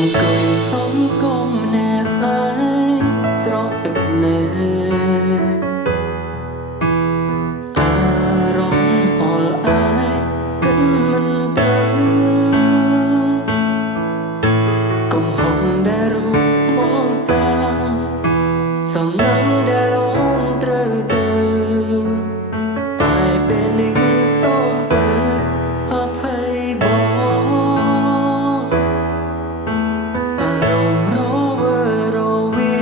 អង្គុយសំគមម្នាក់ឯងស្រក់ទឹកណែអារម្មណ៍អល់អាយគិតមិនត្រូវកំហុសដែលរូបបងសាងសំណាងដែលអូនត្រូវទៅតែពេលនេះសូមបើអភ័យបងអារម្មណ៍រវើរវី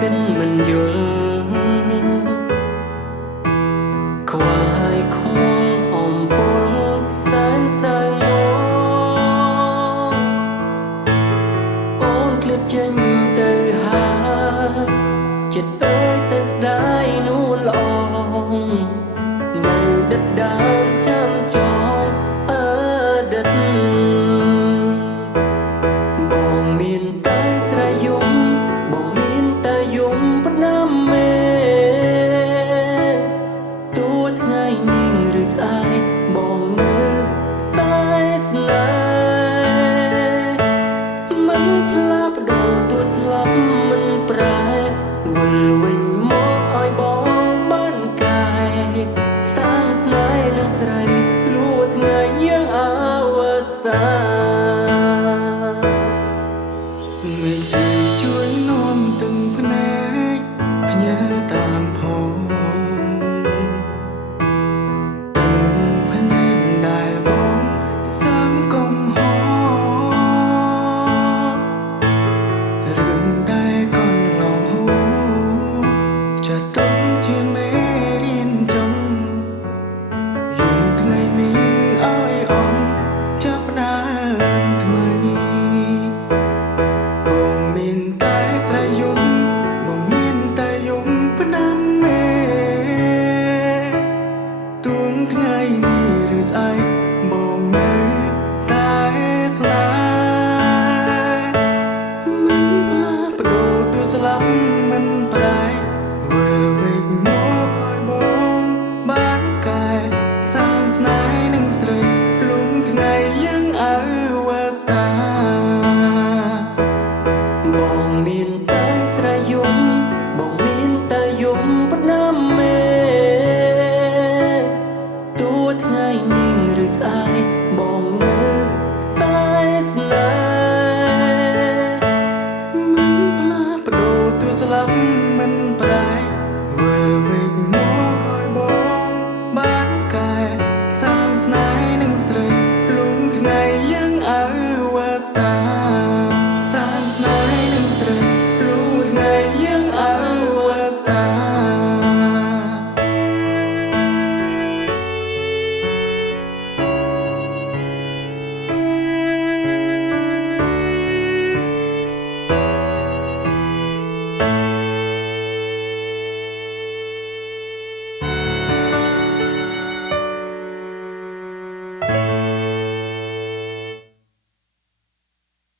គិតមិនយល់ខ្វល់ខលអំពលសែនសើមអូនឃ្លាតចេញទៅហាចិត្តអើយសែនស្ដាយនួនល្អនៅដិតដើមចាំចងអតីតបងមានតែស្រ័យយំបងមានតែយំផ្ដាំមេទោះថ្ងៃនេះឬស្អែកបងនៅតែស្នេហ៍មិនផ្លាស់ប្ដូរទោះស្លាប់មិនប្រែវិលវិញមកឲ្យបងបានកាយសាងស្នេហ៍នឹងស្រីលួថ្ងៃយើងអវសាន